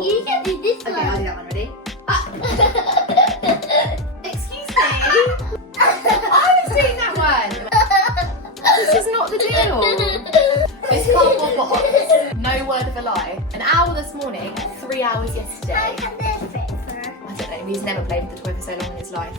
Oh. You can do this one. Okay, I'll do that one. Ready? Excuse me. I was doing that one. This is not the deal. This cardboard box, no word of a lie. An hour this morning, 3 hours yesterday. I can do it for her. I don't know, he's never played with the toy for so long in his life.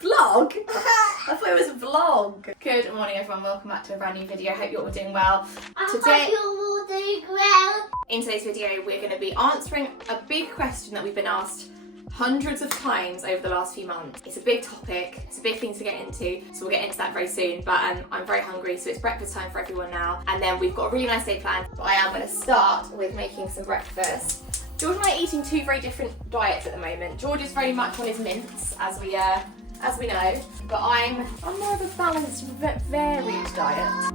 Vlog? I thought it was a vlog. Good morning everyone, welcome back to a brand new video. Hope you're all doing well. Today, you're all doing well. In today's video, we're going to be answering a big question that we've been asked hundreds of times over the last few months. It's a big topic, it's a big thing to get into, so we'll get into that very soon, but I'm very hungry, so it's breakfast time for everyone now, and then we've got a really nice day planned, but I am going to start with making some breakfast. George and I are eating two very different diets at the moment. George is very much on his mince, as we know, but I'm more of a balanced, varied diet.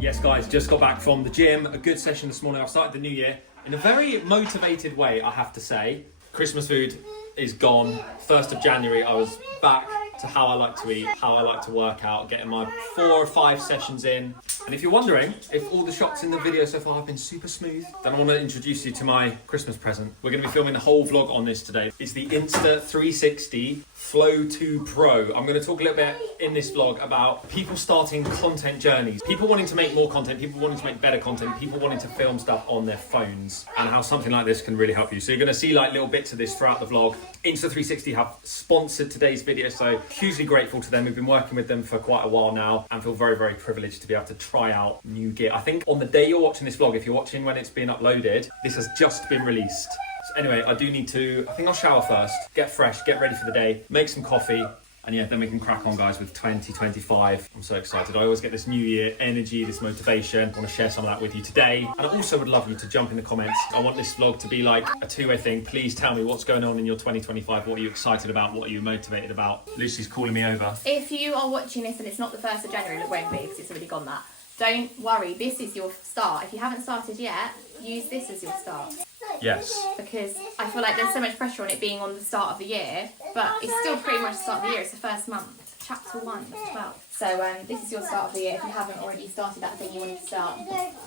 Yes guys, just got back from the gym, a good session this morning. I've started the new year in a very motivated way, I have to say. Christmas food is gone. 1st of January, I was back to how I like to eat, how I like to work out, getting my 4 or 5 sessions in. And if you're wondering if all the shots in the video so far have been super smooth, then I want to introduce you to my Christmas present. We're going to be filming the whole vlog on this today. It's the Insta360 Flow 2 Pro. I'm going to talk a little bit in this vlog about people starting content journeys, people wanting to make more content, people wanting to make better content, people wanting to film stuff on their phones, and how something like this can really help you. So you're going to see like little bits of this throughout the vlog. Insta360 have sponsored today's video, so hugely grateful to them. We've been working with them for quite a while now and feel very, very privileged to be able to try out new gear. I think on the day you're watching this vlog, if you're watching when it's being uploaded, this has just been released. So anyway, I do need to, I think I'll shower first, get fresh, get ready for the day, make some coffee, and yeah, then we can crack on guys with 2025. I'm so excited. I always get this new year energy, this motivation. I want to share some of that with you today. And I also would love you to jump in the comments. I want this vlog to be like a two-way thing. Please tell me what's going on in your 2025. What are you excited about? What are you motivated about? Lucy's calling me over. If you are watching this and it's not the 1st of January, it won't be because it's already gone that. Don't worry, this is your start. If you haven't started yet, use this as your start. Yes. Because I feel like there's so much pressure on it being on the start of the year, but it's still pretty much the start of the year. It's the first month, chapter 1 of 12. So this is your start of the year if you haven't already started that thing you wanted to start.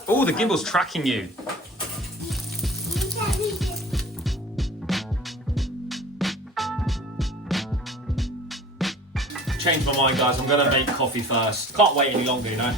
Oh, the gimbal's tracking you. Changed my mind guys, I'm gonna make coffee first. Can't wait any longer, you know?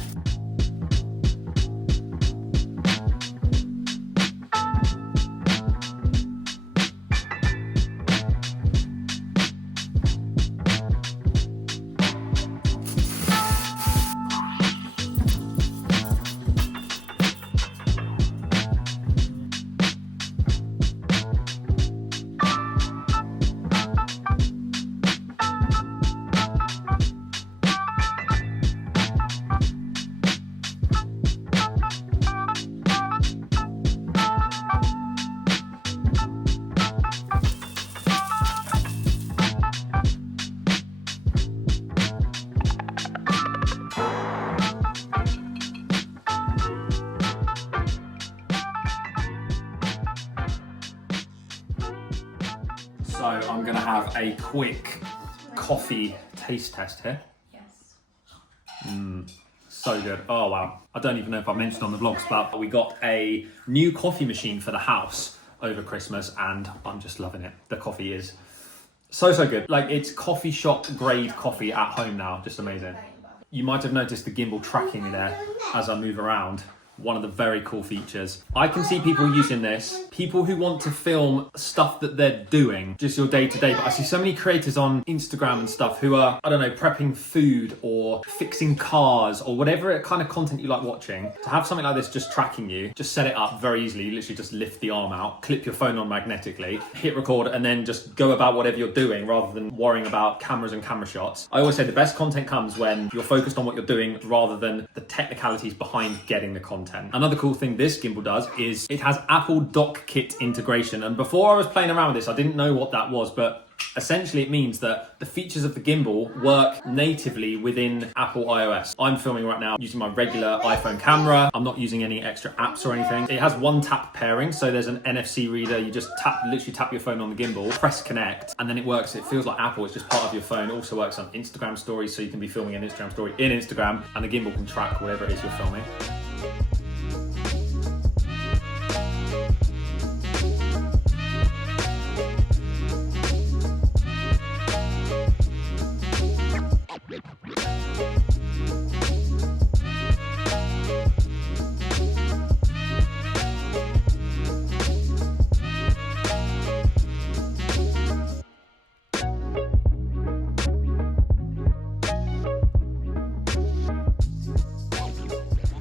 So I'm gonna have a quick coffee taste test here. Yes. So good. Oh wow. I don't even know if I mentioned on the vlogs, but we got a new coffee machine for the house over Christmas and I'm just loving it. The coffee is so good. Like it's coffee shop grade coffee at home now. Just amazing. You might have noticed the gimbal tracking me there as I move around. One of the very cool features. I can see people using this, people who want to film stuff that they're doing, just your day-to-day, but I see so many creators on Instagram and stuff who are, I don't know, prepping food or fixing cars or whatever kind of content you like watching. To have something like this just tracking you, just set it up very easily. You literally just lift the arm out, clip your phone on magnetically, hit record, and then just go about whatever you're doing rather than worrying about cameras and camera shots. I always say the best content comes when you're focused on what you're doing rather than the technicalities behind getting the content. content. Another cool thing this gimbal does is it has Apple Dockkit integration. And before I was playing around with this, I didn't know what that was, but essentially it means that the features of the gimbal work natively within Apple iOS. I'm filming right now using my regular iPhone camera. I'm not using any extra apps or anything. It has one tap pairing, so there's an NFC reader. You just literally tap your phone on the gimbal, press connect, and then it works. It feels like Apple. It's just part of your phone. It also works on Instagram stories, so you can be filming an Instagram story in Instagram, and the gimbal can track whatever it is you're filming.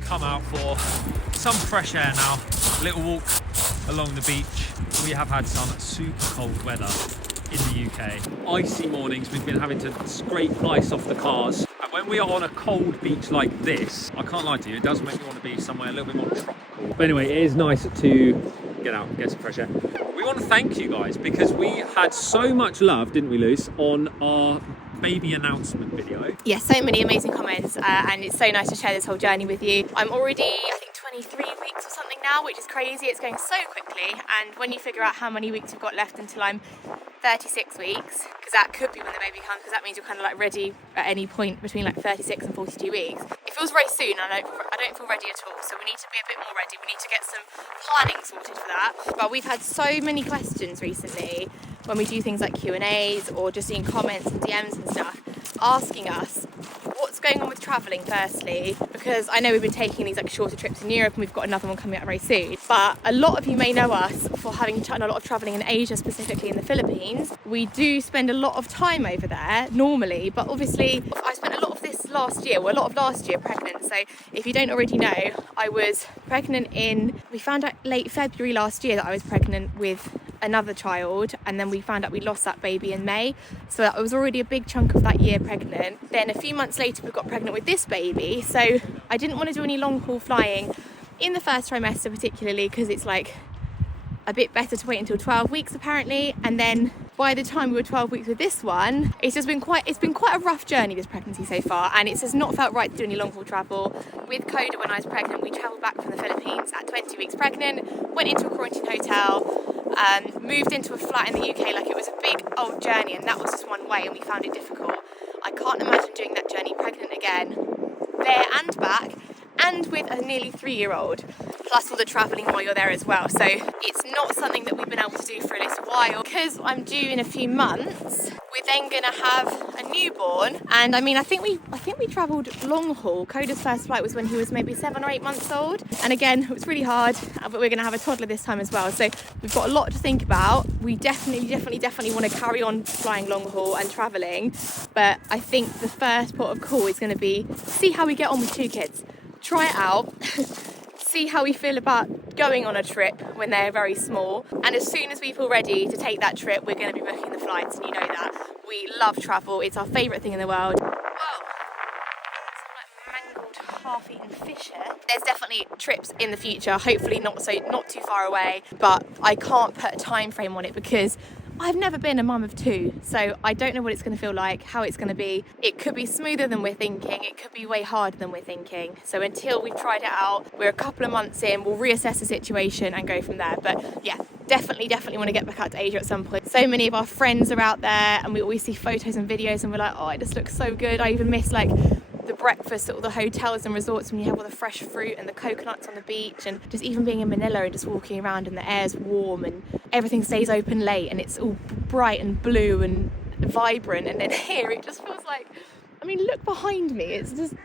Come out for some fresh air now, a little walk along the beach. We have had some super cold weather in the UK. Icy mornings, we've been having to scrape ice off the cars. And when we are on a cold beach like this, I can't lie to you, it does make me want to be somewhere a little bit more tropical. But anyway, it is nice to get out and get some fresh air. We want to thank you guys because we had so much love, didn't we, Luce, on our baby announcement video. Yeah, so many amazing comments, and it's so nice to share this whole journey with you. I'm already, I think, 23 weeks or something now, which is crazy. It's going so quickly, and when you figure out how many weeks we've got left until I'm 36 weeks, because that could be when the baby comes, because that means you're kind of like ready at any point between like 36 and 42 weeks. It feels very soon, and I don't feel ready at all, so we need to be a bit more ready. We need to get some planning sorted for that. But we've had so many questions recently when we do things like Q&As or just seeing comments and DMs and stuff, asking us what's going on with travelling firstly, because I know we've been taking these like shorter trips in Europe and we've got another one coming up very soon, but a lot of you may know us for having done a lot of travelling in Asia, specifically in the Philippines. We do spend a lot of time over there normally, but obviously I spent a lot of this last year, well, a lot of last year pregnant. So if you don't already know, I was pregnant we found out late February last year that I was pregnant with another child, and then we found out we lost that baby in May, so that was already a big chunk of that year pregnant. Then a few months later we got pregnant with this baby, so I didn't want to do any long haul flying in the first trimester, particularly because it's like a bit better to wait until 12 weeks apparently. And then by the time we were 12 weeks with this one, it's been quite a rough journey, this pregnancy so far, and it's just not felt right to do any long haul travel. With Koda, when I was pregnant, we travelled back from the Philippines at 20 weeks pregnant, went into a quarantine hotel, moved into a flat in the UK. Like, it was a big old journey, and that was just one way, and we found it difficult. I can't imagine doing that journey pregnant again, there and back, and with a nearly 3-year-old, plus all the travelling while you're there as well. So it's not something that we've been able to do for a little while. Because I'm due in a few months, we're then going to have a newborn. And I mean, I think we travelled long haul. Koda's first flight was when he was maybe 7 or 8 months old. And again, it was really hard, but we're going to have a toddler this time as well. So we've got a lot to think about. We definitely want to carry on flying long haul and travelling. But I think the first port of call is going to be see how we get on with 2 kids. Try it out, see how we feel about going on a trip when they're very small, and as soon as we feel ready to take that trip, we're going to be booking the flights, and you know that. We love travel, it's our favourite thing in the world. Whoa, some like mangled, half-eaten fish here. There's definitely trips in the future, hopefully not too far away, but I can't put a time frame on it because I've never been a mum of 2, so I don't know what it's going to feel like, how it's going to be. It could be smoother than we're thinking, it could be way harder than we're thinking. So until we've tried it out, we're a couple of months in, we'll reassess the situation and go from there. But yeah, definitely want to get back out to Asia at some point. So many of our friends are out there and we always see photos and videos and we're like, oh, it just looks so good. I even miss like the breakfast at all the hotels and resorts when you have all the fresh fruit and the coconuts on the beach, and just even being in Manila and just walking around and the air's warm and everything stays open late and it's all bright and blue and vibrant. And then here it just feels like, I mean, look behind me, it's just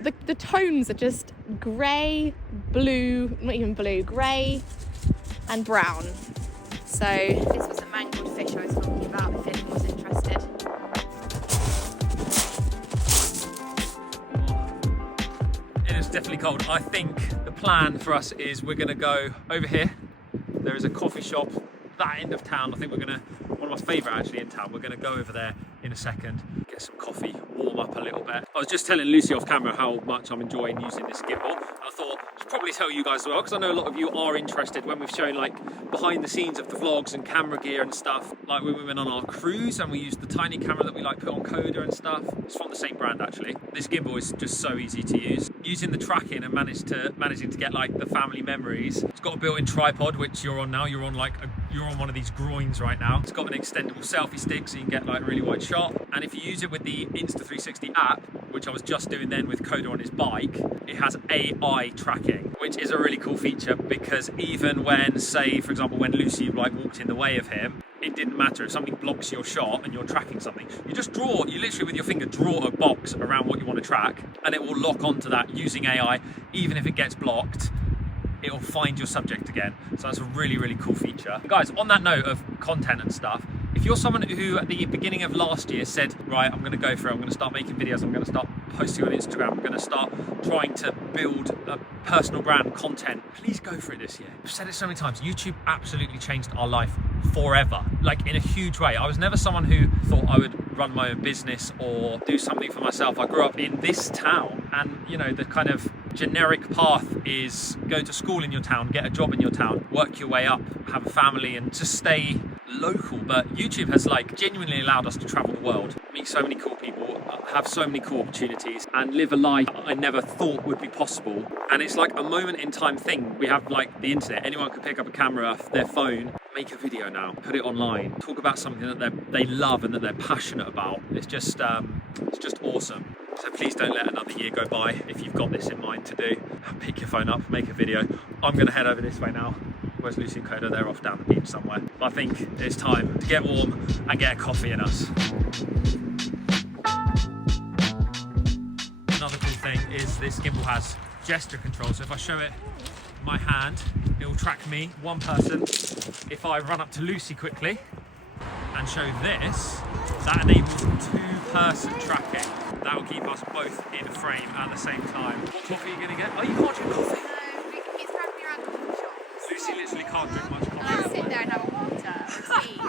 the tones are just grey, blue, not even blue, grey and brown. So this was a mangled fish I was talking about if anyone was interested. Definitely cold. I think the plan for us is we're going to go over here. There is a coffee shop that end of town. I think one of my favourite actually in town. We're going to go over there in a second, get some coffee, warm up a little bit. I was just telling Lucy off camera how much I'm enjoying using this gimbal, and I thought it's probably tell you guys as well, because I know a lot of you are interested when we've shown like behind the scenes of the vlogs and camera gear and stuff. Like when we went on our cruise and we used the tiny camera that we like put on Koda and stuff. It's from the same brand actually. This gimbal is just so easy to use. Using the tracking and managing to get like the family memories. It's got a built-in tripod, which you're on now. You're on one of these groins right now. It's got an extendable selfie stick so you can get like a really wide shot. And if you use it with the Insta360 app, which I was just doing then with Koda on his bike, it has AI tracking, which is a really cool feature because even when, say, for example, when Lucy like walked in the way of him, it didn't matter if something blocks your shot and you're tracking something. You literally with your finger draw a box around what you want to track and it will lock onto that using AI. Even if it gets blocked, it'll find your subject again. So that's a really, really cool feature. Guys, on that note of content and stuff, if you're someone who at the beginning of last year said, right, I'm going to go for it, I'm going to start making videos, I'm going to start posting on Instagram, I'm going to start trying to build a personal brand content, please go for it this year. I've said it so many times, YouTube absolutely changed our life forever, like in a huge way. I was never someone who thought I would run my own business or do something for myself. I grew up in this town and, you know, the kind of generic path is go to school in your town, get a job in your town, work your way up, have a family and just stay local. But YouTube has like genuinely allowed us to travel the world, meet so many cool people, have so many cool opportunities and live a life I never thought would be possible. And it's like a moment in time thing. We have like the internet, anyone can pick up a camera, their phone, make a video now, put it online, talk about something that they love and that they're passionate about. It's just awesome. So please don't let another year go by if you've got this in mind to do. Pick your phone up, make a video. I'm gonna head over this way now. Where's Lucy and Koda? They're off down the beach somewhere. But I think it's time to get warm and get a coffee in us. Another cool thing is this gimbal has gesture control. So if I show it my hand, it will track me, one person. If I run up to Lucy quickly and show this, that enables two-person tracking. That will keep us both in frame at the same time. What coffee are you going to get? Oh, you can't drink coffee? No, it's dragged me around the coffee shops. Lucy literally can't drink much coffee. I'll sit there and have a water or tea.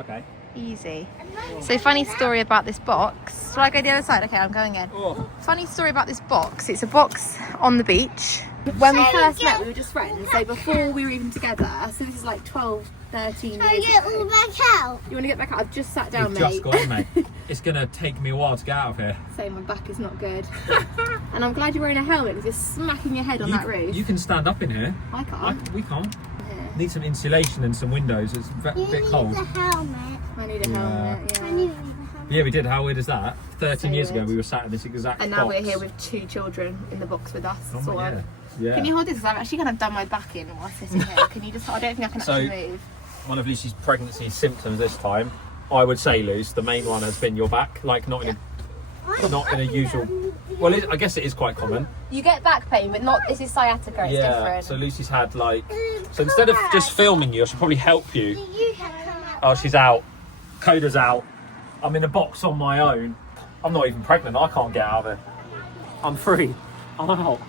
Okay. Easy. So funny story about this box. Shall I go the other side? Okay, I'm going in. Oh. Funny story about this box. It's a box on the beach. When we first met, we were just friends. So before we were even together, so this is like 12, 13 years Can I get ago. all back out? You want to get back out? I've just sat down, You've mate. just got in, mate. It's going to take me a while to get out of here. So my back is not good. And I'm glad you're wearing a helmet because you're smacking your head on that roof. You can stand up in here. I can't. We can't. Yeah. Need some insulation and some windows. It's a bit cold. need a helmet. I need a helmet, yeah. I need a helmet. Yeah, we did. How weird is that? 13 years ago, weird. we were sat in this exact And now box. we're here with 2 children in the box with us. Oh, So yeah. Yeah. Can you hold this? Because I've actually kind of done my back in while sitting here. Can you just? I don't think I can actually move. One of Lucy's pregnancy symptoms this time, I would say, Luce, the main one has been your back. Like not in a usual. Well, I guess it is quite common. You get back pain, but not. This is sciatica. It's different. So Lucy's had like. So instead of just filming you, I should probably help you. You can come out. Oh, she's out. Koda's out. I'm in a box on my own. I'm not even pregnant. I can't get out of it. I'm free. I'm out.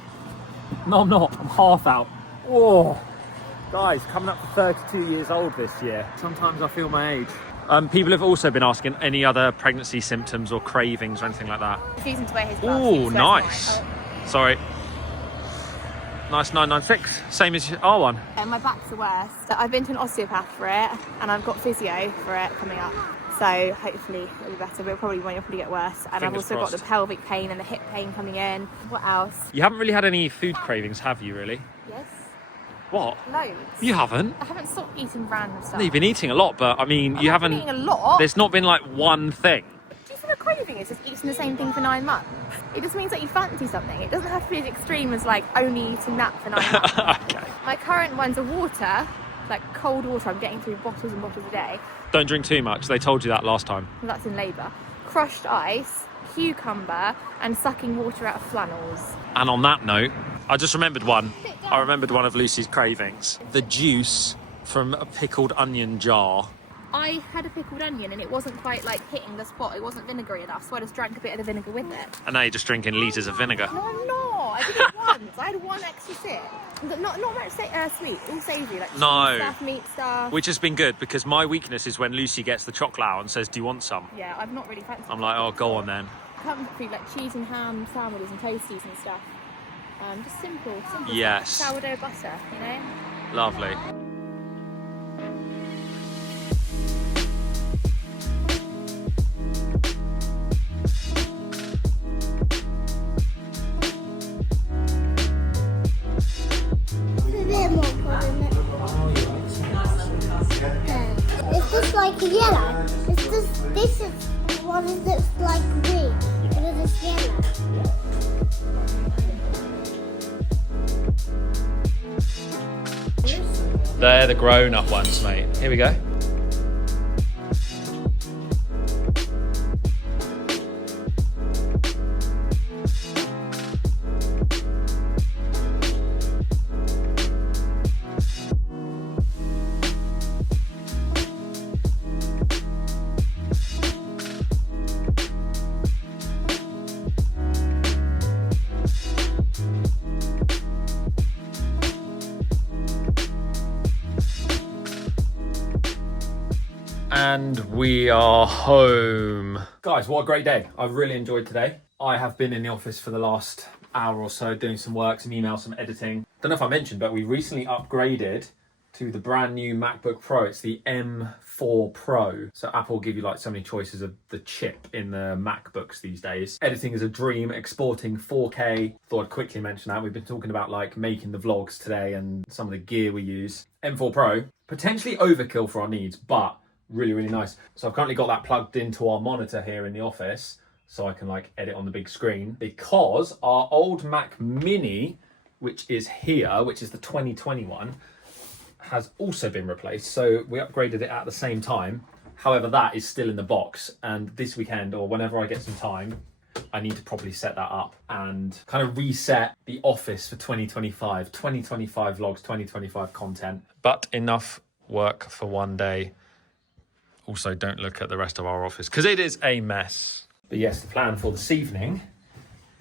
No, I'm not. I'm half out. Oh, guys, coming up to 32 years old this year. Sometimes I feel my age. People have also been asking any other pregnancy symptoms or cravings or anything like that. Refusing to wear his gloves. Oh, nice. Sorry. Nice 996. Same as our one. And my back's the worst. So I've been to an osteopath for it, and I've got physio for it coming up. So hopefully it'll be better, but it'll probably get worse. And I've Fingers also crossed. got the pelvic pain and the hip pain coming in. What else? You haven't really had any food cravings, have you, really? Yes. What? Loads. You haven't? I haven't stopped eating random stuff. No, you've been eating a lot, but I mean, you I've been haven't. eating a lot. There's not been like one thing. Do you think a craving is just eating the same thing for 9 months? It just means that you fancy something. It doesn't have to be as extreme as like only eating that for 9 months. Okay. My current ones are water, like cold water. I'm getting through bottles and bottles a day. Don't drink too much. They told you that last time. Well, that's in labour. Crushed ice, cucumber, and sucking water out of flannels. And on that note, I just remembered one. I remembered one of Lucy's cravings. The juice from a pickled onion jar. I had a pickled onion and it wasn't quite like hitting the spot. It wasn't vinegary enough, so I just drank a bit of the vinegar with it. And now you're just drinking litres of vinegar. No, I'm not. I did it once. I had one extra sip. Not much sweet, all savoury, like No. cheese stuff, meat stuff. Which has been good because my weakness is when Lucy gets the chocolate out and says, "Do you want some?" Yeah, I've not really fancied I'm like, "Oh, go on then." comfort food like cheese and ham sandwiches and toasties and stuff. Just simple Yes. sourdough butter, you know? Lovely. It's a bit more common. It's just like yellow. It's just, this is one that's like green because it's yellow. They're the grown-up ones, mate. Here we go. And we are home. Guys, what a great day. I've really enjoyed today. I have been in the office for the last hour or so doing some work, some emails, some editing. Don't know if I mentioned, but we recently upgraded to the brand new MacBook Pro. It's the M4 Pro. So Apple give you like so many choices of the chip in the MacBooks these days. Editing is a dream, exporting 4K. Thought I'd quickly mention that. We've been talking about like making the vlogs today and some of the gear we use. M4 Pro, potentially overkill for our needs, but really, really nice. So I've currently got that plugged into our monitor here in the office so I can like edit on the big screen, because our old Mac Mini, which is here, which is the 2021, has also been replaced. So we upgraded it at the same time. However, that is still in the box, and this weekend or whenever I get some time, I need to probably set that up and kind of reset the office for 2025 vlogs, 2025 content. But enough work for one day. Also, don't look at the rest of our office because it is a mess. But yes, the plan for this evening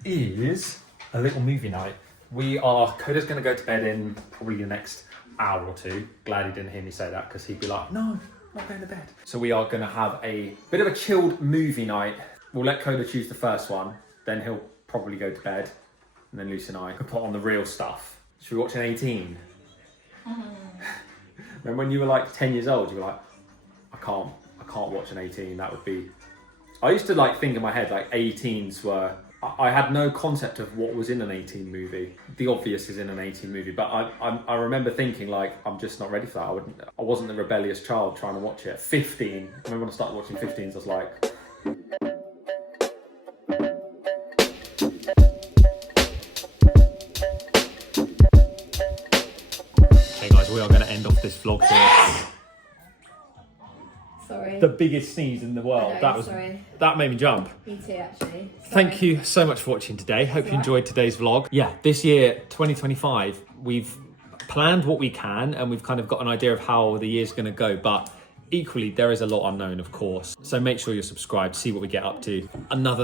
is a little movie night. Koda's going to go to bed in probably the next hour or two. Glad he didn't hear me say that, because he'd be like, no, I'm not going to bed. So we are going to have a bit of a chilled movie night. We'll let Koda choose the first one. Then he'll probably go to bed. And then Lucy and I can put on the real stuff. Should we watch an 18? Remember when you were like 10 years old, you were like, I can't watch an 18. That would be. I used to like think in my head like 18s were. I had no concept of what was in an 18 movie. The obvious is in an 18 movie, but I remember thinking like I'm just not ready for that. I wasn't a rebellious child trying to watch it. 15. I remember when I started watching 15s, I was like. Okay, guys, we are going to end off this vlog here. Sorry. The biggest sneeze in the world. That made me jump. Me too, actually. Sorry. Thank you so much for watching today. Hope you enjoyed today's vlog. Yeah, this year, 2025, we've planned what we can and we've kind of got an idea of how the year's going to go, but equally there is a lot unknown, of course. So make sure you're subscribed, see what we get up to. Another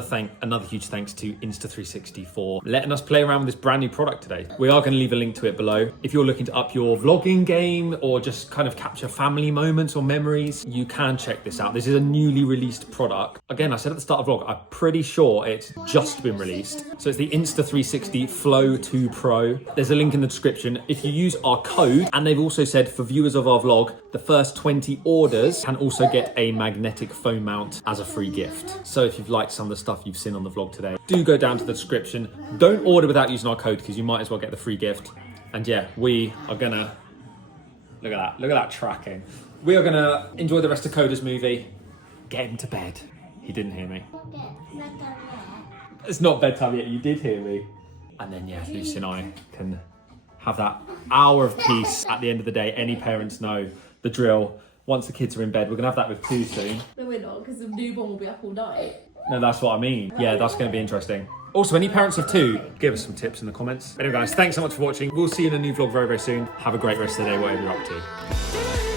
huge thanks to Insta360 for letting us play around with this brand new product today. We are going to leave a link to it below. If you're looking to up your vlogging game or just kind of capture family moments or memories, you can check this out. This is a newly released product. Again, I said at the start of the vlog, I'm pretty sure it's just been released. So it's the Insta360 Flow 2 Pro. There's a link in the description. If you use our code, and they've also said for viewers of our vlog, the first 20 orders can also get a magnetic phone mount as a free gift. So if you've liked some of the stuff you've seen on the vlog today, do go down to the description. Don't order without using our code, because you might as well get the free gift. And yeah, we are gonna, look at that tracking. We are gonna enjoy the rest of Koda's movie, get him to bed. He didn't hear me. It's not bedtime yet, you did hear me. And then yeah, Lucy and I can have that hour of peace at the end of the day. Any parents know the drill. Once the kids are in bed, we're gonna have that with 2 soon. No, we're not, because the newborn will be up all night. No, that's what I mean. Yeah, that's gonna be interesting. Also, any parents of 2, give us some tips in the comments. Anyway guys, thanks so much for watching. We'll see you in a new vlog very, very soon. Have a great rest of the day, whatever you're up to.